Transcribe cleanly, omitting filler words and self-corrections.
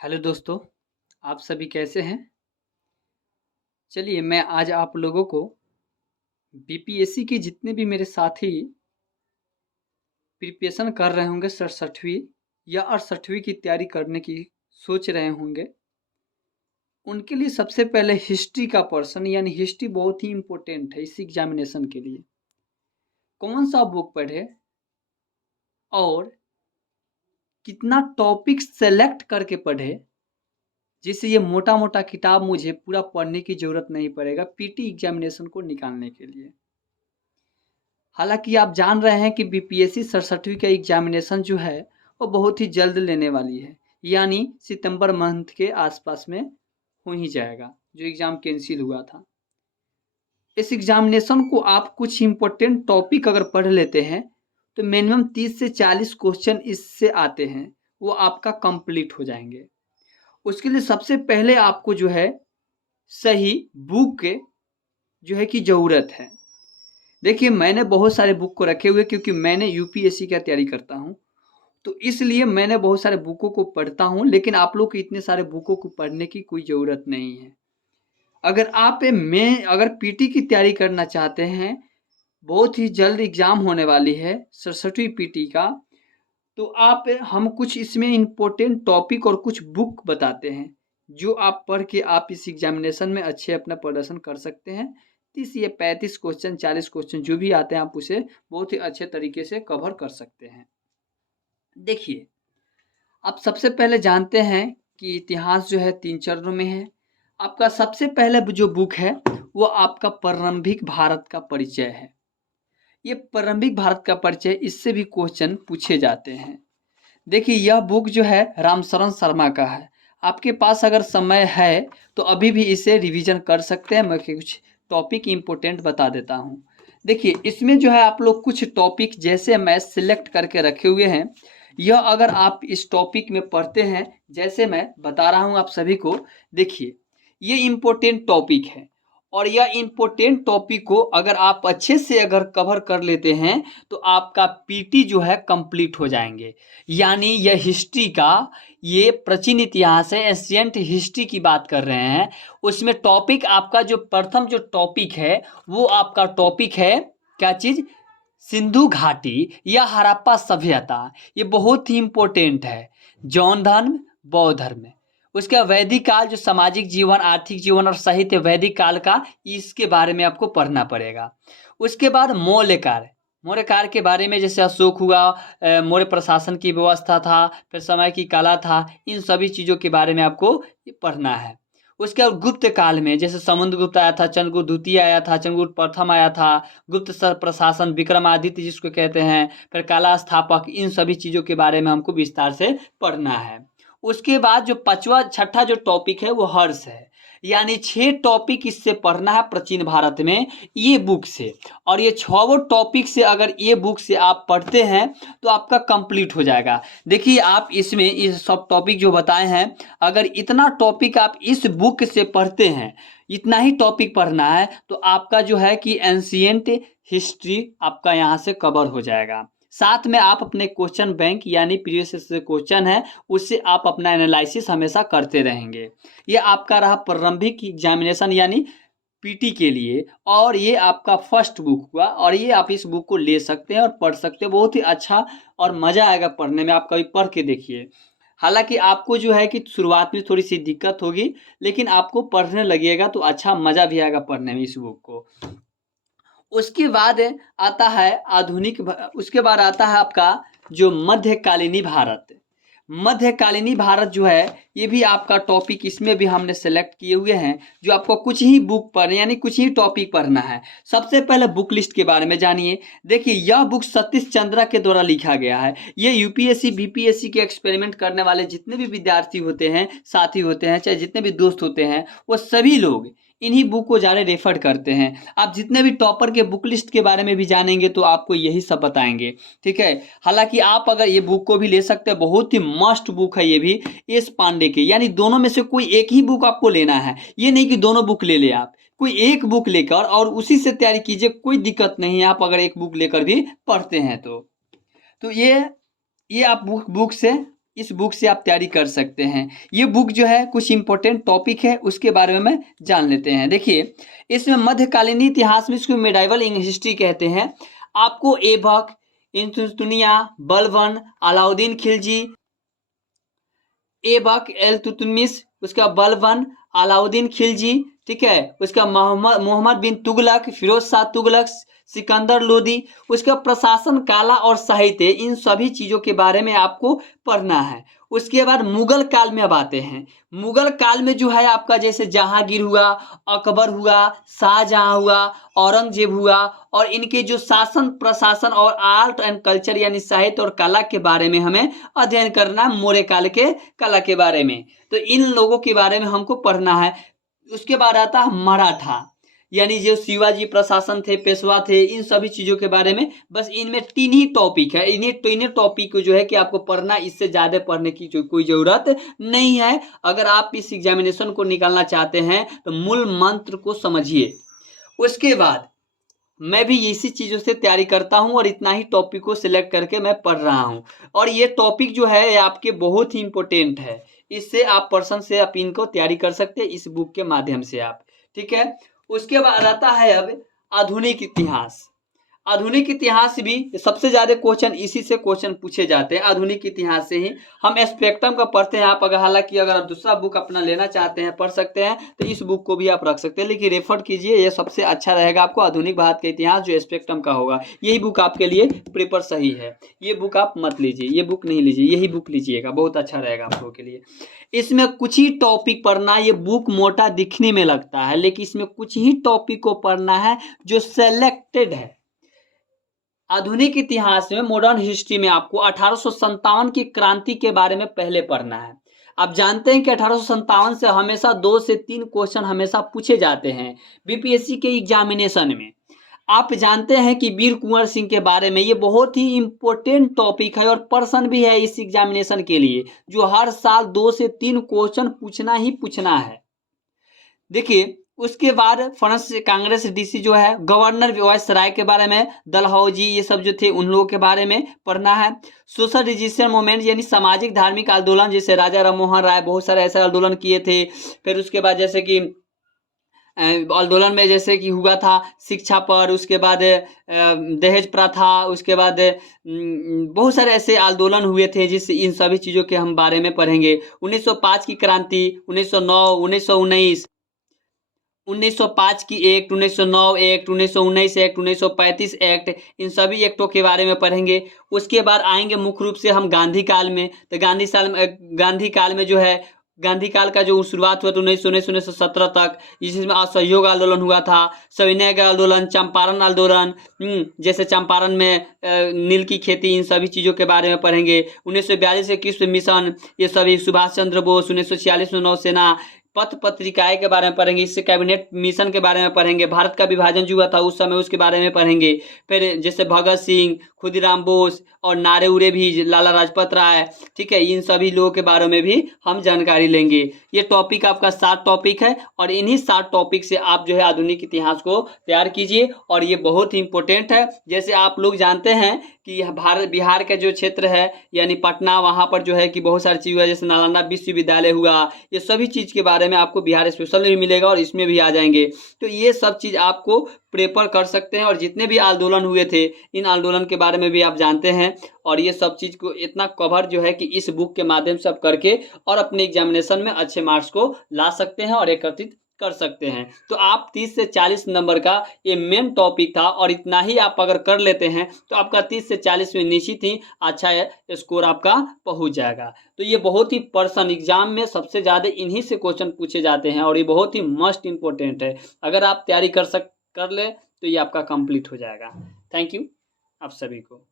Hello दोस्तों, आप सभी कैसे हैं? चलिए मैं आज आप लोगों को बीपीएससी के जितने भी मेरे साथी प्रिपरेशन कर रहे होंगे 67वीं या 68वीं की तैयारी करने की सोच रहे होंगे, उनके लिए सबसे पहले हिस्ट्री का पोर्शन यानी हिस्ट्री बहुत ही इम्पोर्टेंट है इस एग्जामिनेशन के लिए। कौन सा बुक पढ़े और कितना टॉपिक सेलेक्ट करके पढ़े, जिससे ये मोटा-मोटा किताब मुझे पूरा पढ़ने की ज़रूरत नहीं पड़ेगा पीटी एग्जामिनेशन को निकालने के लिए। हालाँकि आप जान रहे हैं कि बीपीएससी 67वीं का एग्जामिनेशन जो है, वो बहुत ही जल्द लेने वाली है, यानी सितंबर मंथ के आसपास में हो ही जाएगा, जो एग्ज़ाम कैंसिल हुआ था। इस एग्जामिनेशन को आप कुछ इम्पोर्टेंट टॉपिक अगर पढ़ लेते हैं, तो मिनिमम 30 से 40 क्वेश्चन इससे आते हैं, वो आपका कंप्लीट हो जाएँगे। उसके लिए सबसे पहले आपको जो है, सही बुक के जो है कि ज़रूरत है। देखिए मैंने बहुत सारे बुक को रखे हुए क्योंकि मैंने यूपीएससी का तैयारी करता हूँ, तो इसलिए मैंने बहुत सारे बुकों को पढ़ता हूँ, लेकिन आप लोग को इतने सारे बुकों को पढ़ने की कोई ज़रूरत नहीं है। अगर पीटी की तैयारी करना चाहते हैं, बहुत ही जल्द एग्ज़ाम होने वाली है 67वीं पीटी का, तो हम कुछ इसमें इम्पोर्टेंट टॉपिक और कुछ बुक बताते हैं, जो आप पढ़ के आप इस एग्जामिनेशन में अच्छे अपना प्रदर्शन कर सकते हैं। 30 या 35 क्वेश्चन 40 क्वेश्चन जो भी आते हैं, आप उसे बहुत ही अच्छे तरीके से कवर कर सकते हैं। देखिए, आप सबसे पहले जानते हैं कि इतिहास जो है 3 चरणों में है। आपका सबसे पहले जो बुक है, वो आपका प्रारंभिक भारत का परिचय है। ये प्रारंभिक भारत का परिचय, इससे भी क्वेश्चन पूछे जाते हैं। देखिए यह बुक जो है रामशरण शर्मा का है। आपके पास अगर समय है तो अभी भी इसे रिवीजन कर सकते हैं। मैं कुछ टॉपिक इम्पोर्टेंट बता देता हूँ। देखिए इसमें जो है आप लोग कुछ टॉपिक जैसे मैं सिलेक्ट करके रखे हुए हैं, यह अगर आप इस टॉपिक में पढ़ते हैं, जैसे मैं बता रहा हूँ आप सभी को, देखिए ये इम्पोर्टेंट टॉपिक है और यह इम्पोर्टेंट टॉपिक को अगर आप अच्छे से अगर कवर कर लेते हैं, तो आपका पीटी जो है कंप्लीट हो जाएंगे। यानी यह हिस्ट्री का, ये प्राचीन इतिहास है, एशियंट हिस्ट्री की बात कर रहे हैं। उसमें टॉपिक आपका जो प्रथम जो टॉपिक है, वो आपका टॉपिक है क्या चीज़, सिंधु घाटी या हड़प्पा सभ्यता। ये बहुत ही इम्पोर्टेंट है। जौन धर्म, बौद्ध धर्म, उसके बाद वैदिक काल, जो सामाजिक जीवन, आर्थिक जीवन और साहित्य वैदिक काल का, इसके बारे में आपको पढ़ना पड़ेगा। उसके बाद मौर्य काल, मौर्य काल के बारे में, जैसे अशोक हुआ, मौर्य प्रशासन की व्यवस्था था, फिर समय की कला था, इन सभी चीज़ों के बारे में आपको पढ़ना है। उसके बाद गुप्त काल में, जैसे समुद्रगुप्त आया था, चंद्रगुप्त द्वितीय आया था, चंद्रगुप्त प्रथम आया था, गुप्त प्रशासन, विक्रमादित्य जिसको कहते हैं, फिर कला स्थापक, इन सभी चीज़ों के बारे में हमको विस्तार से पढ़ना है। उसके बाद जो पांचवा छठा जो टॉपिक है, वो हर्ष है। यानी 6 टॉपिक इससे पढ़ना है प्राचीन भारत में, ये बुक से। और ये 6 टॉपिक से अगर ये बुक से आप पढ़ते हैं, तो आपका कंप्लीट हो जाएगा। देखिए आप इसमें इस सब टॉपिक जो बताए हैं, अगर इतना टॉपिक आप इस बुक से पढ़ते हैं, इतना ही टॉपिक पढ़ना है, तो आपका जो है कि एंशिएंट हिस्ट्री आपका यहाँ से कवर हो जाएगा। साथ में आप अपने क्वेश्चन बैंक यानी प्रीवियस क्वेश्चन है, उससे आप अपना एनालिसिस हमेशा करते रहेंगे। ये आपका रहा प्रारंभिक एग्जामिनेशन यानी पीटी के लिए, और ये आपका फर्स्ट बुक हुआ, और ये आप इस बुक को ले सकते हैं और पढ़ सकते हैं। बहुत ही अच्छा और मज़ा आएगा पढ़ने में, आप कभी पढ़ के देखिए। हालांकि आपको जो है कि शुरुआत में थोड़ी सी दिक्कत होगी, लेकिन आपको पढ़ने लगेगा तो अच्छा मज़ा भी आएगा पढ़ने में इस बुक को। उसके बाद आता है उसके बाद आता है आपका जो मध्यकालीनी भारत। मध्यकालीनी भारत जो है, ये भी आपका टॉपिक, इसमें भी हमने सेलेक्ट किए हुए हैं, जो आपको कुछ ही बुक पढ़ना यानी कुछ ही टॉपिक पढ़ना है। सबसे पहले बुक लिस्ट के बारे में जानिए। देखिए यह बुक सतीश चंद्रा के द्वारा लिखा गया है। ये यूपीएससी बीपीएससी के एक्सपेरिमेंट करने वाले जितने भी विद्यार्थी होते हैं, साथी होते हैं, चाहे जितने भी दोस्त होते हैं, वो सभी लोग इन्हीं बुक को ज़्यादा रेफर करते हैं। आप जितने भी टॉपर के बुक लिस्ट के बारे में भी जानेंगे, तो आपको यही सब बताएंगे, ठीक है। हालांकि आप अगर ये बुक को भी ले सकते हैं, बहुत ही मस्ट बुक है ये भी, एस पांडे के। यानी दोनों में से कोई एक ही बुक आपको लेना है, ये नहीं कि दोनों बुक ले ले आप। कोई एक बुक लेकर और उसी से तैयारी कीजिए, कोई दिक्कत नहीं है, आप अगर एक बुक लेकर भी पढ़ते हैं तो ये आप बुक से इस बुक से आप तैयारी कर सकते हैं। ये बुक जो है कुछ इंपॉर्टेंट टॉपिक है उसके बारे में जान लेते हैं। देखिए इसमें मध्यकालीन इतिहास में इसको मिडाइवल इंग्लिश हिस्ट्री कहते हैं। आपको ऐबक, इल्तुतमिश, बलबन, अलाउद्दीन खिलजी, ऐबक, इल्तुतमिश, उसका बलबन, अलाउद्दीन खिलजी, ठीक है, उसका मोहम्मद बिन तुगलक, फिरोज शाह तुगलक, सिकंदर लोदी, उसका प्रशासन, काला और साहित्य, इन सभी चीज़ों के बारे में आपको पढ़ना है। उसके बाद मुगल काल में अब आते हैं। मुगल काल में जो है आपका जैसे जहांगीर हुआ, अकबर हुआ, शाहजहां हुआ, औरंगजेब हुआ, और इनके जो शासन प्रशासन और आर्ट एंड कल्चर यानी साहित्य और कला के बारे में हमें अध्ययन करना है। मौर्य काल के कला के बारे में, तो इन लोगों के बारे में हमको पढ़ना है। उसके बाद आता है मराठा, यानी जो शिवाजी प्रशासन थे, पेशवा थे, इन सभी चीज़ों के बारे में। बस इनमें 3 ही टॉपिक है, इन्हीं 3 टॉपिक को जो है कि आपको पढ़ना, इससे ज़्यादा पढ़ने की कोई ज़रूरत नहीं है। अगर आप इस एग्जामिनेशन को निकालना चाहते हैं तो मूल मंत्र को समझिए। उसके बाद मैं भी इसी चीज़ों से तैयारी करता हूं और इतना ही टॉपिक को सिलेक्ट करके मैं पढ़ रहा हूं। और ये टॉपिक जो है आपके बहुत ही इंपॉर्टेंट है, इससे आप पर्सन से आप इनको तैयारी कर सकते हैं इस बुक के माध्यम से आप, ठीक है। उसके बाद आता है अब आधुनिक इतिहास। आधुनिक इतिहास भी सबसे ज़्यादा क्वेश्चन इसी से क्वेश्चन पूछे जाते हैं, आधुनिक इतिहास से ही। हम स्पेक्ट्रम का पढ़ते हैं। आप अगर हालांकि अगर आप दूसरा बुक अपना लेना चाहते हैं, पढ़ सकते हैं, तो इस बुक को भी आप रख सकते हैं, लेकिन रेफर कीजिए, ये सबसे अच्छा रहेगा आपको। आधुनिक भारत का इतिहास जो स्पेक्ट्रम का होगा, यही बुक आपके लिए प्रेफर सही है। ये बुक आप मत लीजिए, ये बुक नहीं लीजिए, यही बुक लीजिएगा, बहुत अच्छा रहेगा आप लोगों के लिए। इसमें कुछ ही टॉपिक पढ़ना, ये बुक मोटा दिखने में लगता है, लेकिन इसमें कुछ ही टॉपिक को पढ़ना है जो सेलेक्टेड है। आधुनिक इतिहास में, मॉडर्न हिस्ट्री में आपको 1857 की क्रांति के बारे में पहले पढ़ना है। आप जानते हैं कि 1857 से हमेशा 2 से 3 क्वेश्चन हमेशा पूछे जाते हैं बीपीएससी के एग्जामिनेशन में। आप जानते हैं कि वीर कुंवर सिंह के बारे में, ये बहुत ही इंपॉर्टेंट टॉपिक है और पर्सन भी है इस एग्जामिनेशन के लिए, जो हर साल 2 से 3 क्वेश्चन पूछना ही पूछना है। देखिए उसके बाद फ्रांस कांग्रेस डीसी जो है, गवर्नर वायसराय के बारे में, दलहौजी, ये सब जो थे उन लोगों के बारे में पढ़ना है। सोशल रजिस्ट्रेशन मूवमेंट यानी सामाजिक धार्मिक आंदोलन, जैसे राजा राममोहन राय बहुत सारे ऐसे आंदोलन किए थे। फिर उसके बाद जैसे कि आंदोलन में जैसे कि हुआ था शिक्षा पर, उसके बाद दहेज प्रथा, उसके बाद बहुत सारे ऐसे आंदोलन हुए थे, जिस इन सभी चीज़ों के हम बारे में पढ़ेंगे। 1905 की क्रांति, 1909, 1919, 1905 की एक्ट, 1909 एक्ट, 1919 एक्ट, 1935 एक्ट, इन सभी एक्टों के बारे में पढ़ेंगे। उसके बाद आएंगे मुख्य रूप से हम गांधी काल में। तो गांधी काल में जो है, गांधी काल का जो शुरुआत हुआ था 1917 तक, जिसमें असहयोग आंदोलन हुआ था, सविनय का आंदोलन, चंपारण आंदोलन, जैसे चंपारण में नील की खेती, इन सभी चीज़ों के बारे में पढ़ेंगे। 1942 21 मिशन, ये सभी, सुभाष चंद्र बोस, 1946 में नौसेना, पथ पत्रिकाएं के बारे में पढ़ेंगे, इससे कैबिनेट मिशन के बारे में पढ़ेंगे, भारत का विभाजन जो हुआ था उस समय उसके बारे में पढ़ेंगे। फिर जैसे भगत सिंह, खुदीराम बोस और नारे उरे भी, लाला लाजपत राय, ठीक है, इन सभी लोगों के बारे में भी हम जानकारी लेंगे। ये टॉपिक आपका 7 टॉपिक है और इन्हीं 7 टॉपिक से आप जो है आधुनिक इतिहास को तैयार कीजिए और ये बहुत ही इंपॉर्टेंट है। जैसे आप लोग जानते हैं कि बिहार का जो क्षेत्र है यानी पटना, वहाँ पर जो है कि बहुत सारी चीज़ हुआ, जैसे नालंदा विश्वविद्यालय हुआ, ये सभी चीज़ के बारे में आपको बिहार स्पेशल में मिलेगा और इसमें भी आ जाएंगे। तो ये सब चीज़ आपको प्रेफर कर सकते हैं और जितने भी आंदोलन हुए थे इन आंदोलन के बारे में भी आप जानते हैं और ये सब चीज़ को इतना कवर जो है कि इस बुक के माध्यम से आप करके और अपने एग्जामिनेशन में अच्छे मार्क्स को ला सकते हैं और एकत्रित कर सकते हैं। तो आप 30 से 40 नंबर का ये मेन टॉपिक था और इतना ही आप अगर कर लेते हैं तो आपका 30 से 40 में निश्चित ही अच्छा स्कोर आपका पहुंच जाएगा। तो ये बहुत ही पर्सन एग्जाम में सबसे ज़्यादा इन्हीं से क्वेश्चन पूछे जाते हैं और ये बहुत ही मस्ट इम्पोर्टेंट है। अगर आप तैयारी कर ले तो ये आपका कंप्लीट हो जाएगा। थैंक यू आप सभी को।